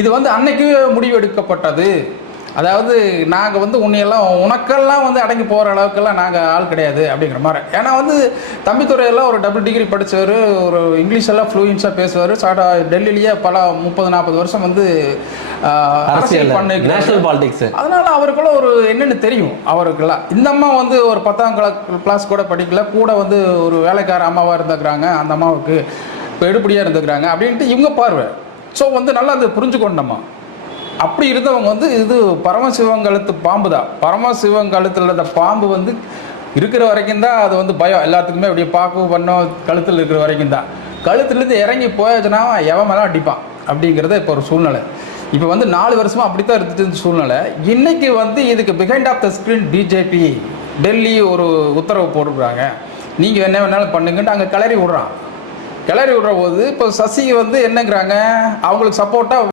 இது வந்து அன்னைக்கு முடிவு எடுக்கப்பட்டது. அதாவது நாங்கள் வந்து உனக்கெல்லாம் வந்து அடங்கி போகிற அளவுக்கெல்லாம் நாங்கள் ஆள் கிடையாது அப்படிங்கிற மாதிரி. ஏன்னா வந்து தம்பித்துறையெல்லாம் ஒரு டபுள் டிகிரி படித்தவர், ஒரு இங்கிலீஷ் எல்லாம் ஃப்ளூயன்ஸாக பேசுவார். டெல்லியிலேயே பல 30-40 வருஷம் வந்து அரசியல் பண்ணி நேஷனல் பாலிடிக்ஸ். அதனால அவருக்குள்ள ஒரு என்னென்னு தெரியும் அவருக்கெல்லாம். இந்த அம்மா வந்து ஒரு 10ஆம் கிளாஸ் கூட படிக்கல, கூட வந்து ஒரு வேலைக்கார அம்மாவாக இருந்துக்கிறாங்க, அந்த அம்மாவுக்கு இப்போ எடுப்படியாக இருந்துக்கிறாங்க அப்படின்ட்டு இவங்க பார்வை. ஸோ வந்து நல்லா அது புரிஞ்சுக்கொண்டம்மா. அப்படி இருந்தவங்க வந்து இது பரமசிவங்கழுத்து பாம்பு தான். பரமசிவங்கழுத்தில் அந்த பாம்பு வந்து இருக்கிற வரைக்கும் தான் அது வந்து பயம் எல்லாத்துக்குமே. அப்படியே பார்க்க பண்ணோம் கழுத்தில் இருக்கிற வரைக்கும் தான். கழுத்துலேருந்து இறங்கி போயாச்சுன்னா எவன் மேலே அடிப்பான் அப்படிங்கிறத இப்போ ஒரு சூழ்நிலை. இப்போ வந்து 4 வருஷமாக அப்படி தான் இருந்துட்டு சூழ்நிலை. இன்றைக்கி வந்து இதுக்கு behind of the screen BJP Delhi ஒரு உத்தரவு போட்டுக்கிறாங்க, நீங்கள் என்ன வேணாலும் பண்ணுங்கன்ட்டு அங்கே கிளறி விடுற போது இப்போ சசி வந்து என்னங்கிறாங்க, அவங்களுக்கு சப்போர்ட்டாக